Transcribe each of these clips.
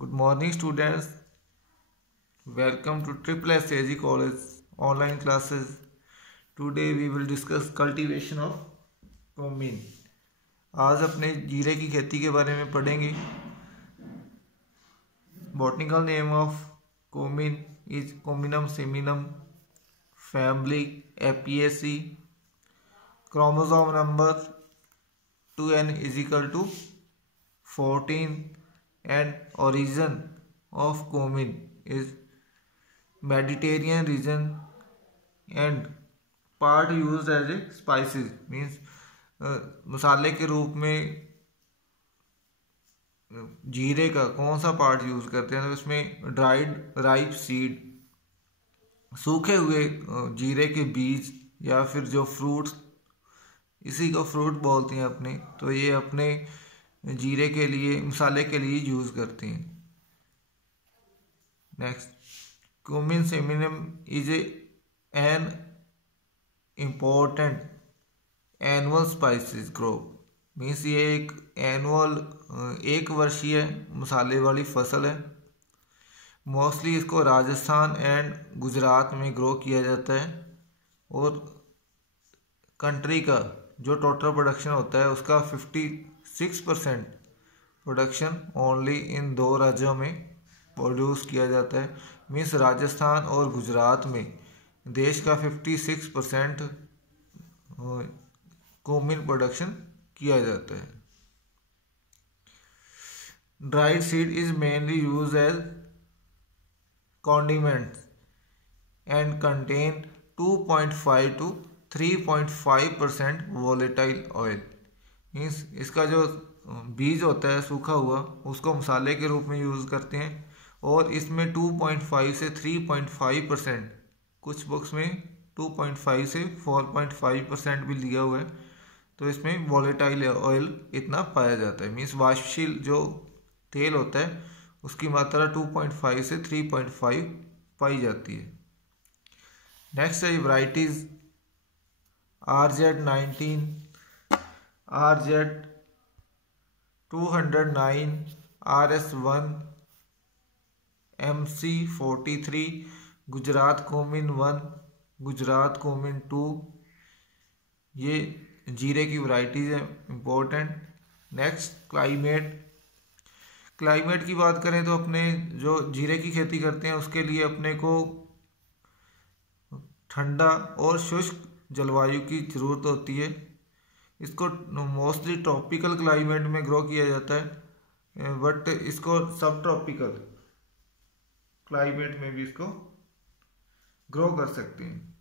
Good morning, students. Welcome to Triple S AG College online classes. Today we will discuss cultivation of cumin. आज अपने जीरे की खेती के बारे में पढ़ेंगे. Botanical name of cumin is Cuminum seminum, family Apiaceae. Chromosome number 2n is equal to 14 and origin of cumin is Mediterranean region and part used as a spices means मसाले के रूप में जीरे का कौन सा पार्ट यूज करते हैं तो इसमें ड्राइड राइप सीड सूखे हुए जीरे के बीज या फिर जो फ्रूट्स इसी को फ्रूट बोलते हैं अपने तो ये अपने जीरे के लिए मसाले के लिए यूज करते हैं. Next cumin seminum is an important annual spices crop means ये एक एनुअल एक वर्षीय मसाले वाली फसल है. मोस्टली इसको राजस्थान एंड गुजरात में ग्रो किया जाता है और कंट्री का जो टोटल प्रोडक्शन होता है उसका 56% प्रोडक्शन ओनली इन दो राज्यों में प्रोड्यूस किया जाता है. मीन्स राजस्थान और गुजरात में देश का 56% cumin प्रोडक्शन किया जाता है. Dried seed is mainly use as condiments and contain 2.5 to 3.5% volatile oil. Means इसका जो बीज होता है सूखा हुआ उसको मसाले के रूप में यूज़ करते हैं और इसमें 2.5 से 3.5%, कुछ बुक्स में 2.5 से 4.5% भी लिया हुआ है. तो इसमें वोलेटाइल ऑयल इतना पाया जाता है. मीन्स वाष्पशील जो तेल होता है उसकी मात्रा 2.5 से 3.5 पाई जाती है. नेक्स्ट है varieties RZ19, RZ209, RS1, MC43, Gujarat cumin 1, Gujarat cumin 2. ये जीरे की वैरायटीज है इम्पोर्टेंट. नेक्स्ट क्लाइमेट की बात करें तो अपने जो जीरे की खेती करते हैं उसके लिए अपने को ठंडा और शुष्क जलवायु की ज़रूरत होती है. इसको मोस्टली ट्रॉपिकल क्लाइमेट में ग्रो किया जाता है बट इसको सब ट्रॉपिकल क्लाइमेट में भी इसको ग्रो कर सकते हैं.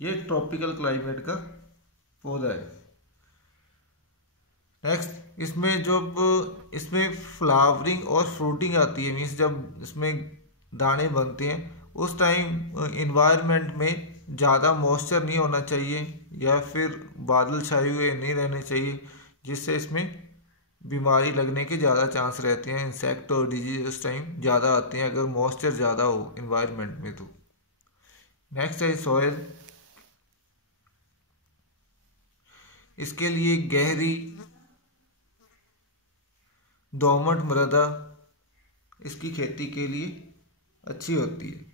ये ट्रॉपिकल क्लाइमेट का पौधा है. नेक्स्ट इसमें फ्लावरिंग और फ्रूटिंग आती है. मीन्स जब इसमें दाने बनते हैं उस टाइम इन्वायरमेंट में ज़्यादा मॉइस्चर नहीं होना चाहिए या फिर बादल छाए हुए नहीं रहने चाहिए जिससे इसमें बीमारी लगने के ज़्यादा चांस रहते हैं. इंसेक्ट और डिजीज उस टाइम ज़्यादा आते हैं अगर मॉइस्चर ज़्यादा हो इन्वायरमेंट में तो. नेक्स्ट है सॉइल. इसके लिए गहरी दोमट मृदा इसकी खेती के लिए अच्छी होती है.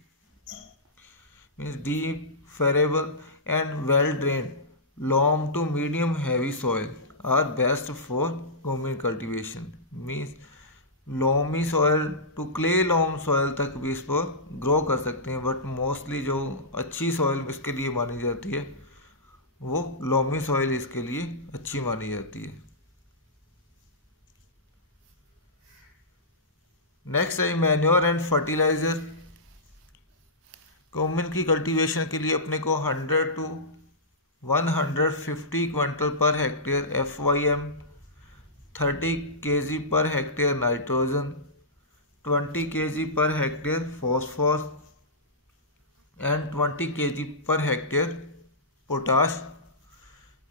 Means deep friable and well drained loam to medium heavy soil are best for cumin cultivation. Means loamy soil to clay loam soil तक भी इसको ग्रो कर सकते हैं बट मोस्टली जो अच्छी सॉइल इसके लिए मानी जाती है वो लोमी सॉइल इसके लिए अच्छी मानी जाती है. नेक्स्ट है मैन्योर एंड फर्टिलाइजर. cumin की कल्टीवेशन के लिए अपने को 100 to 150 quintal per hectare FYM, 30 kg per hectare nitrogen, 20 kg per hectare phosphorus and 20 kg per hectare potash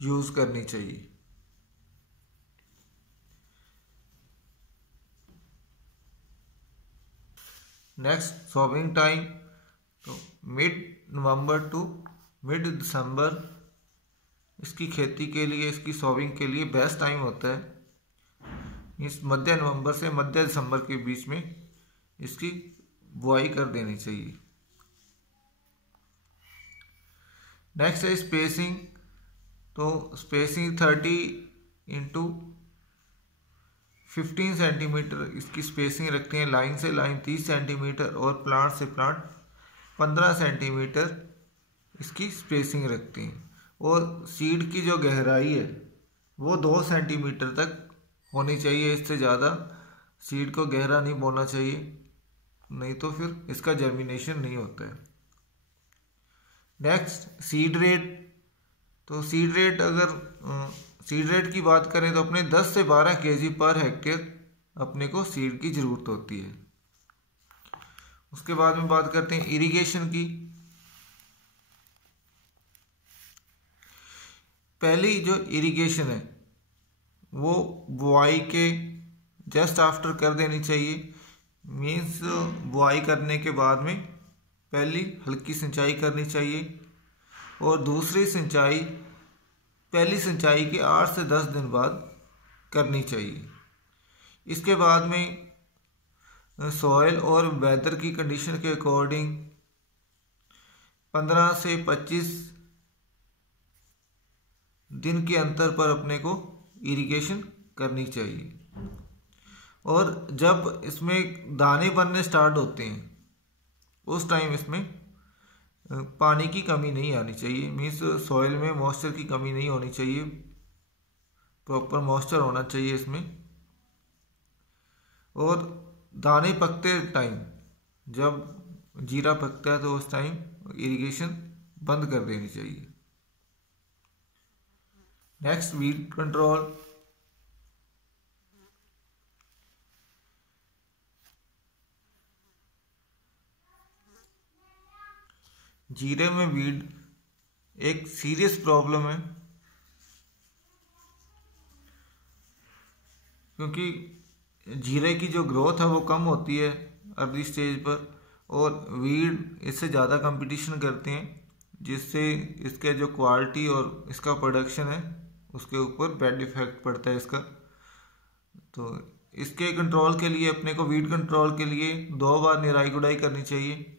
use करनी चाहिए. नेक्स्ट सॉविंग टाइम तो मिड नवंबर टू मिड दिसंबर इसकी खेती के लिए इसकी सॉविंग के लिए बेस्ट टाइम होता है. इस मध्य नवंबर से मध्य दिसंबर के बीच में इसकी बुआई कर देनी चाहिए। नेक्स्ट है स्पेसिंग। तो स्पेसिंग 30x15 सेंटीमीटर इसकी स्पेसिंग रखते हैं। लाइन से लाइन 30 सेंटीमीटर और प्लांट से प्लांट 15 सेंटीमीटर इसकी स्पेसिंग रखते हैं। और सीड की जो गहराई है वो 2 सेंटीमीटर तक होनी चाहिए। इससे ज़्यादा सीड को गहरा नहीं बोना चाहिए, नहीं तो फिर इसका जर्मिनेशन नहीं होता है। Next seed rate. तो सीड रेट, अगर सीड रेट की बात करें तो अपने 10 से 12 kg पर हेक्टेयर अपने को सीड की ज़रूरत होती है। उसके बाद में बात करते हैं इरिगेशन की। पहली जो इरिगेशन है वो बुआई के जस्ट आफ्टर कर देनी चाहिए। मीन्स बुआई करने के बाद में पहली हल्की सिंचाई करनी चाहिए और दूसरी सिंचाई पहली सिंचाई के 8 से 10 दिन बाद करनी चाहिए। इसके बाद में सॉइल और वेदर की कंडीशन के अकॉर्डिंग 15 से 25 दिन के अंतर पर अपने को इरिगेशन करनी चाहिए। और जब इसमें दाने बनने स्टार्ट होते हैं उस टाइम इसमें पानी की कमी नहीं आनी चाहिए। मीन्स सॉइल में मॉइस्चर की कमी नहीं होनी चाहिए, प्रॉपर मॉइस्चर होना चाहिए इसमें। और दाने पकते टाइम, जब जीरा पकता है तो उस टाइम इरिगेशन बंद कर देनी चाहिए। Next weed control. जीरे में वीड एक सीरियस प्रॉब्लम है, क्योंकि जीरे की जो ग्रोथ है वो कम होती है अर्ली स्टेज पर और वीड इससे ज़्यादा कंपटीशन करते हैं, जिससे इसके जो क्वालिटी और इसका प्रोडक्शन है उसके ऊपर बैड इफेक्ट पड़ता है इसका। तो इसके कंट्रोल के लिए अपने को वीड कंट्रोल के लिए 2 बार निराई गुड़ाई करनी चाहिए।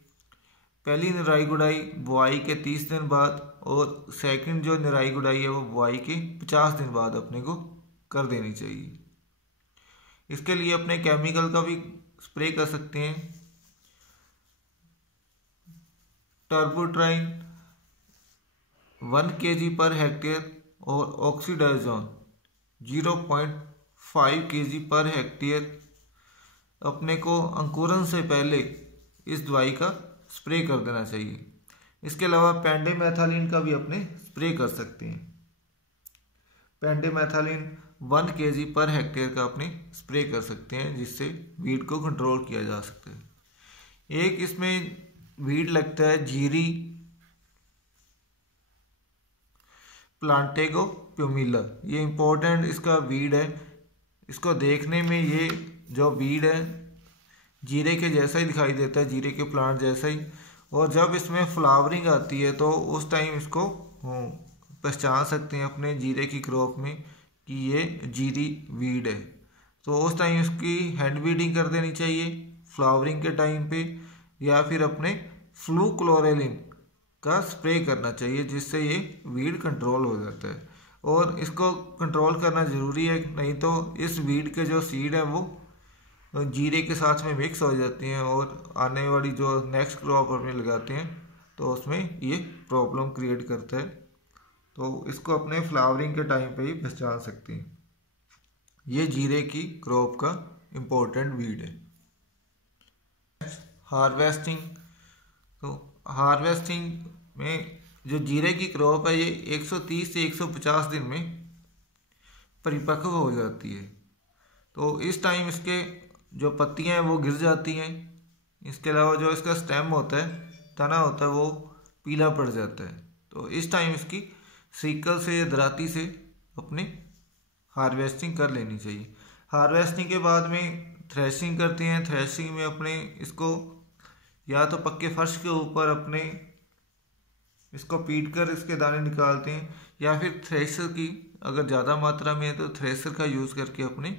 पहली निराई गुड़ाई बुआई के 30 दिन बाद और सेकंड जो निराई गुड़ाई है वो बुआई के 50 दिन बाद अपने को कर देनी चाहिए। इसके लिए अपने केमिकल का भी स्प्रे कर सकते हैं। टर्बोट्राइन 1 kg पर हेक्टेयर और ऑक्सीडाइजोन 0.5 kg पर हेक्टेयर अपने को अंकुरन से पहले इस दवाई का स्प्रे कर देना चाहिए। इसके अलावा पेंडिमेथालिन का भी अपने स्प्रे कर सकते हैं। पेंडिमेथालिन 1 kg पर हेक्टेयर का अपने स्प्रे कर सकते हैं, जिससे वीड को कंट्रोल किया जा सकता है। एक इसमें वीड लगता है जीरी प्लांटेगो प्यूमिला, ये इम्पोर्टेंट इसका वीड है। इसको देखने में ये जो वीड है जीरे के जैसा ही दिखाई देता है, जीरे के प्लांट जैसा ही। और जब इसमें फ्लावरिंग आती है तो उस टाइम इसको पहचान सकते हैं अपने जीरे की क्रॉप में कि ये जीरी वीड है। तो उस टाइम इसकी हेड वीडिंग कर देनी चाहिए फ्लावरिंग के टाइम पे, या फिर अपने फ्लूक्लोरेलिन का स्प्रे करना चाहिए, जिससे ये वीड कंट्रोल हो जाता है। और इसको कंट्रोल करना ज़रूरी है, नहीं तो इस वीड के जो सीड है वो जीरे के साथ में मिक्स हो जाती हैं और आने वाली जो नेक्स्ट क्रॉप में लगाते हैं तो उसमें ये प्रॉब्लम क्रिएट करता है। तो इसको अपने फ्लावरिंग के टाइम पे ही पहचान सकते हैं। ये जीरे की क्रॉप का इम्पोर्टेंट वीड है। हार्वेस्टिंग। तो हार्वेस्टिंग में जो जीरे की क्रॉप है ये 130 से 150 दिन में परिपक्व हो जाती है। तो इस टाइम इसके जो पत्तियां हैं वो गिर जाती हैं। इसके अलावा जो इसका स्टेम होता है, तना होता है, वो पीला पड़ जाता है। तो इस टाइम इसकी सीकल से या दराती से अपने हार्वेस्टिंग कर लेनी चाहिए। हार्वेस्टिंग के बाद में थ्रेशिंग करते हैं। थ्रेशिंग में अपने इसको या तो पक्के फर्श के ऊपर अपने इसको पीट कर इसके दाने निकालते हैं, या फिर थ्रेशर की अगर ज़्यादा मात्रा में है तो थ्रेशर का यूज़ करके अपने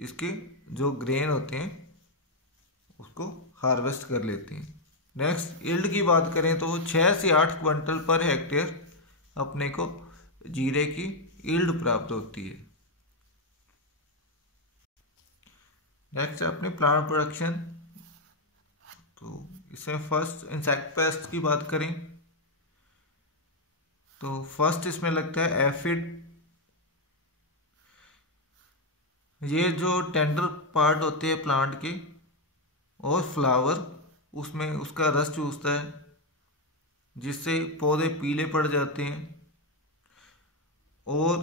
इसके जो ग्रेन होते हैं उसको हार्वेस्ट कर लेते हैं। नेक्स्ट यील्ड की बात करें तो 6 से 8 क्विंटल पर हेक्टेयर अपने को जीरे की यील्ड प्राप्त होती है। नेक्स्ट है अपनी प्लांट प्रोडक्शन। तो इसमें फर्स्ट इंसेक्ट पेस्ट की बात करें तो फर्स्ट इसमें लगता है एफिड। ये जो टेंडर पार्ट होते हैं प्लांट के और फ्लावर उसमें उसका रस चूसता है जिससे पौधे पीले पड़ जाते हैं और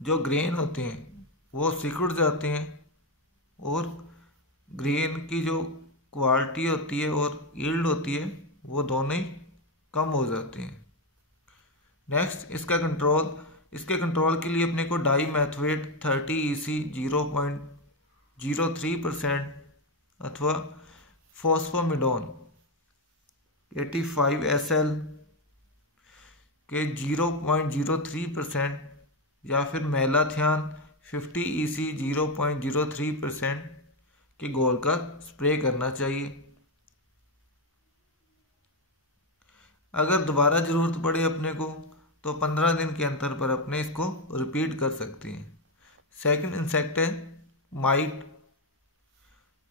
जो ग्रेन होते हैं वो सिकुड़ जाते हैं और ग्रेन की जो क्वालिटी होती है और यील्ड होती है वो दोनों ही कम हो जाते हैं। नेक्स्ट इसके कंट्रोल के लिए अपने को डाई मेथोएट 30 EC 0.03% अथवा फॉस्फोमिडोन 85 SL के 0.03% या फिर मेलाथियान 50 EC 0.03% के घोल का स्प्रे करना चाहिए। अगर दोबारा ज़रूरत पड़े अपने को तो 15 दिन के अंतर पर अपने इसको रिपीट कर सकते हैं। सेकंड इंसेक्ट है माइट।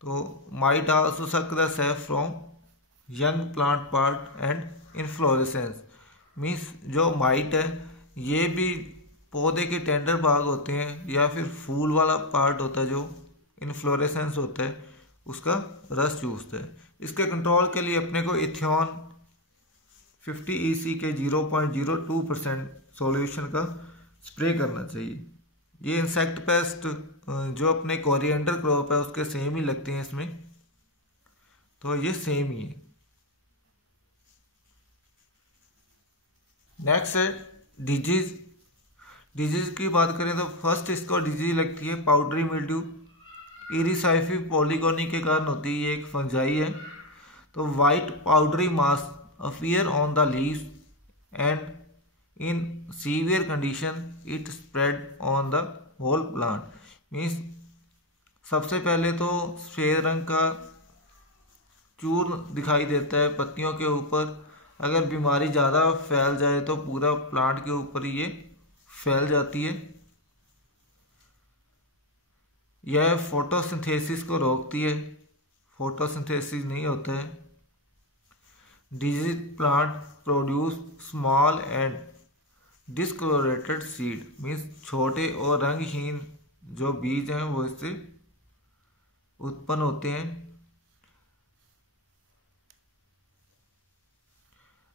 तो might also suck the safe from young plant part and inflorescence. Means जो माइट है ये भी पौधे के टेंडर भाग होते हैं या फिर फूल वाला पार्ट होता है जो इनफ्लोरेसेंस होता है उसका रस चूसता है। इसके कंट्रोल के लिए अपने को इथियोन 50 EC के 0.02% सॉल्यूशन का स्प्रे करना चाहिए। ये इंसेक्ट पेस्ट जो अपने कोरिएंडर क्रॉप है उसके सेम ही लगते हैं इसमें, तो ये सेम ही है। नेक्स्ट है डिजीज की बात करें तो फर्स्ट इसको डिजीज लगती है पाउडरी मिल्ड्यू। इरिसाइफी पॉलीगोनी के कारण होती है, ये एक फंजाई है। तो white powdery mass appear on the leaves and in severe condition it spread on the whole plant. Means सबसे पहले तो सफेद रंग का चूर्ण दिखाई देता है पत्तियों के ऊपर। अगर बीमारी ज़्यादा फैल जाए तो पूरा प्लांट के ऊपर ही ये फैल जाती है। यह फोटोसिंथेसिस को रोकती है, फोटोसिंथेसिस नहीं होता है। Disease plant produce small and discoloured seed. Means छोटे और रंगहीन जो बीज हैं वो इससे उत्पन्न होते हैं।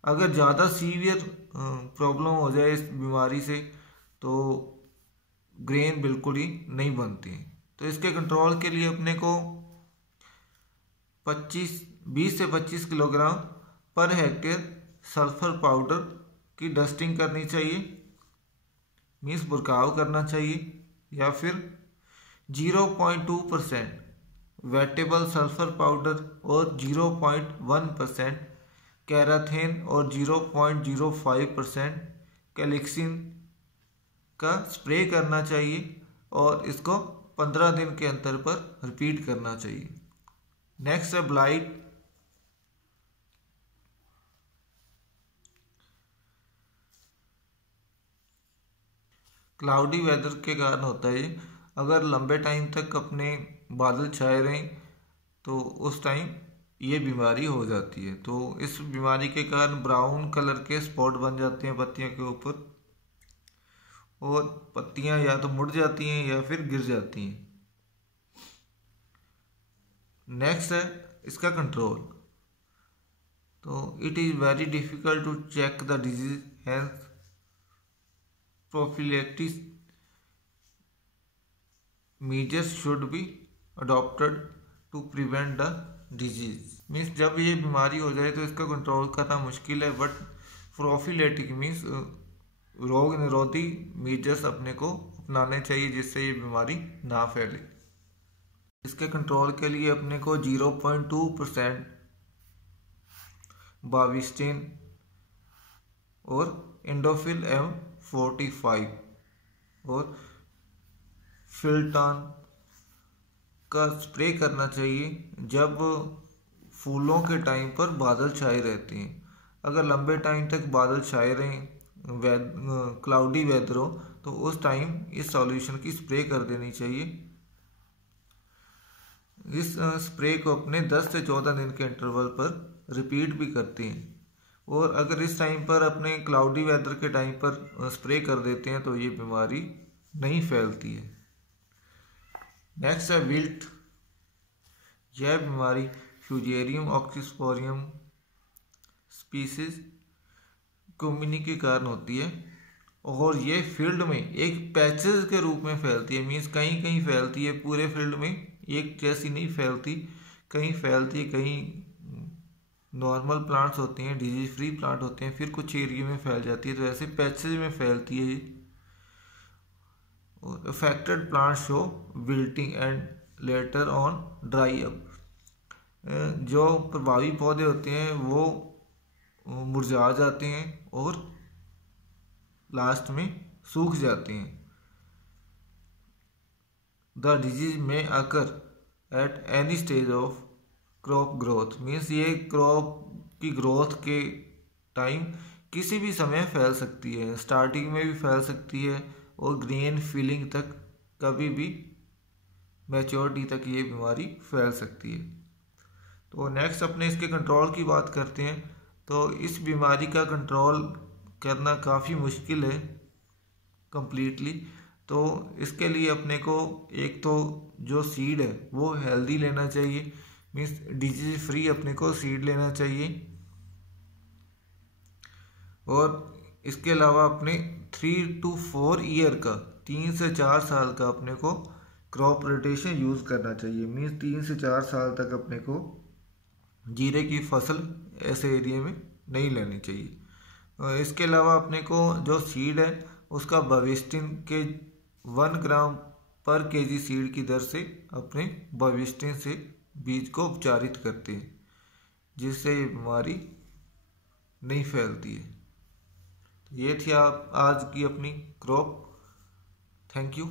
अगर ज़्यादा सीवियर प्रॉब्लम हो जाए इस बीमारी से तो ग्रेन बिल्कुल ही नहीं बनती। तो इसके कंट्रोल के लिए अपने को 20 से 25 kilogram per hectare sulphur powder की डस्टिंग करनी चाहिए, मीन्स बुरकाव करना चाहिए। या फिर 0.2% वेटेबल सल्फर पाउडर और 0.1% कैराथेन और 0.05% कैलिक्सिन का स्प्रे करना चाहिए और इसको 15 दिन के अंतर पर रिपीट करना चाहिए। नेक्स्ट है ब्लाइट। क्लाउडी वेदर के कारण होता है। अगर लंबे टाइम तक अपने बादल छाए रहें तो उस टाइम ये बीमारी हो जाती है। तो इस बीमारी के कारण ब्राउन कलर के स्पॉट बन जाते हैं पत्तियों के ऊपर और पत्तियां या तो मुड़ जाती हैं या फिर गिर जाती हैं। नेक्स्ट है इसका कंट्रोल। तो it is very difficult to check the disease, hence prophylactic measures should be adopted to prevent the disease। Means जब ये बीमारी हो जाए तो इसका कंट्रोल करना मुश्किल है, बट प्रोफिलेटिक मीन्स रोग निरोधी मेजर्स अपने को अपनाने चाहिए जिससे ये बीमारी ना फैले। इसके कंट्रोल के लिए अपने को 0.2% बाविस्टिन और इंडोफिल M45 और फिल्टान का स्प्रे करना चाहिए जब फूलों के टाइम पर बादल छाए रहते हैं। अगर लंबे टाइम तक बादल छाए रहें, क्लाउडी वेदर हो, तो उस टाइम इस सॉल्यूशन की स्प्रे कर देनी चाहिए। इस स्प्रे को अपने 10 से 14 दिन के इंटरवल पर रिपीट भी करते हैं। और अगर इस टाइम पर अपने क्लाउडी वेदर के टाइम पर स्प्रे कर देते हैं तो ये बीमारी नहीं फैलती है। नेक्स्ट है विल्ट। यह बीमारी फ्यूजेरियम ऑक्सीस्पोरियम स्पीसीज कम्युनी के कारण होती है और ये फील्ड में एक पैचेस के रूप में फैलती है। मीन्स कहीं कहीं फैलती है, पूरे फील्ड में एक जैसी नहीं फैलती, कहीं फैलती है, कहीं नॉर्मल प्लांट्स होते हैं, डिजीज फ्री प्लांट होते हैं, फिर कुछ एरिया में फैल जाती है, तो ऐसे पैचेज में फैलती है। Affected plant show wilting and later on dry up. जो प्रभावी पौधे होते हैं वो मुरझा जाते हैं और लास्ट में सूख जाते हैं। द डिजीज में occur at any stage of crop growth. Means ये क्रॉप की ग्रोथ के टाइम किसी भी समय फैल सकती है, स्टार्टिंग में भी फैल सकती है और ग्रेन फिलिंग तक, कभी भी मैच्योरिटी तक ये बीमारी फैल सकती है। तो नेक्स्ट अपने इसके कंट्रोल की बात करते हैं। तो इस बीमारी का कंट्रोल करना काफ़ी मुश्किल है कंप्लीटली। तो इसके लिए अपने को एक तो जो सीड है वो हेल्दी लेना चाहिए, मीन्स डिजीज फ्री अपने को सीड लेना चाहिए। और इसके अलावा अपने 3 to 4 ईयर का, 3 से 4 साल का अपने को क्रॉप रोटेशन यूज़ करना चाहिए। मीन्स 3 से 4 साल तक अपने को जीरे की फसल ऐसे एरिया में नहीं लेनी चाहिए। इसके अलावा अपने को जो सीड है उसका बाविस्टिन के 1 ग्राम पर केजी सीड की दर से अपने बाविस्टिन से बीज को उपचारित करते हैं, जिससे ये बीमारी नहीं फैलती है। ये थी आप आज की अपनी क्रॉप। Thank you.